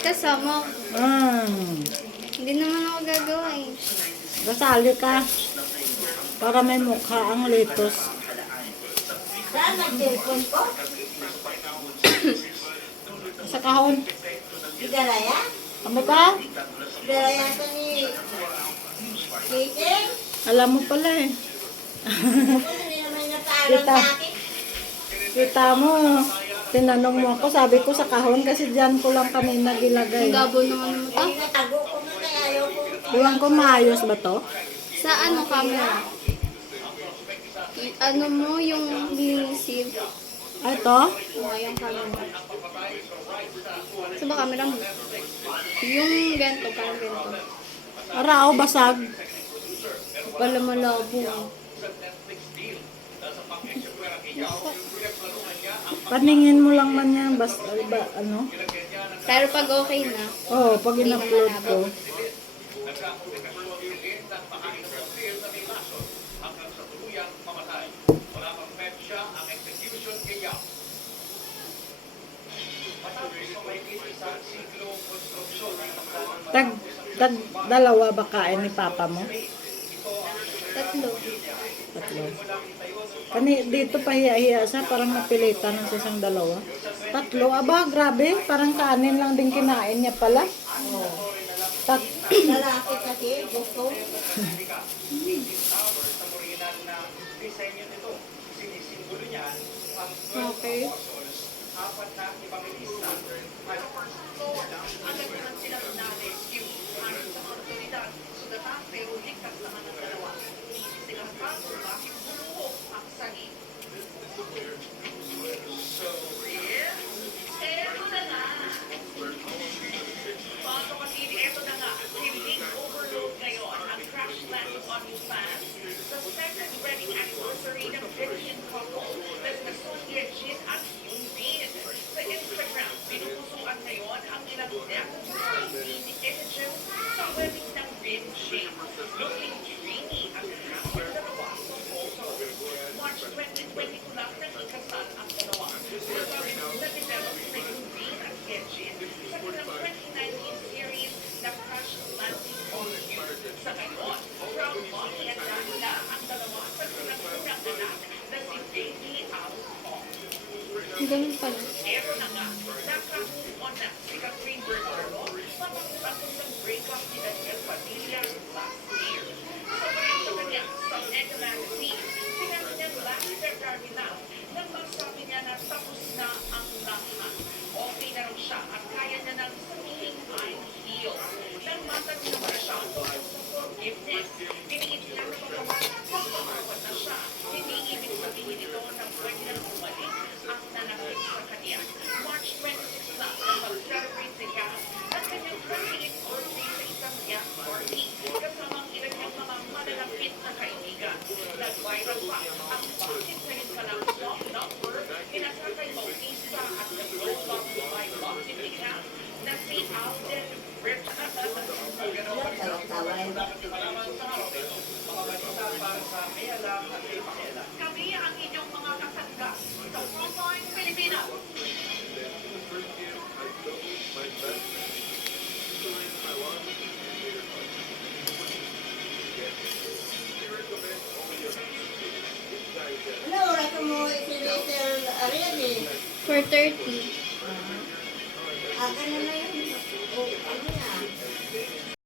kasama. Hmm. Hindi naman ako gagawa eh. Basali ka. Para may mukha ang litos. Saan nag-telephone ko? Sa kahon. Di Galaya? Ano ka? Galaya ito ni Kate? Alam mo pala eh. Ako hindi naman napaalam Kita. sa akin. Kita mo. Tinanong mo ako. Sabi ko sa kahon kasi dyan ko lang kanina gilagay. Ang gabo naman mo to. Ay, natago ko muna. Ayaw ko. Iwan ko maayos ba to? Sa ano camera? Ano mo yung linisin? Ah, ito? O, yung camera. Sa ba camera mo? Yung ganito, parang ganito. Arao, basag. Pala malabo. Paningin mo lang man yan. Ano? Pero pag okay na, Oh, pag in-upload ko. Tag dalawa ba kain ni papa mo? tatlo. Tatlo. Kani dito pahiya-hiya siya, parang napilitan ng isang dalawa. Tatlo, aba, grabe. Parang kanin lang din kinain niya pala. Tat Lalaki kasi, gusto. Okay. Ganun pala. Ano oras mo isi-later ariyan eh? 4:30. Aga na na yun.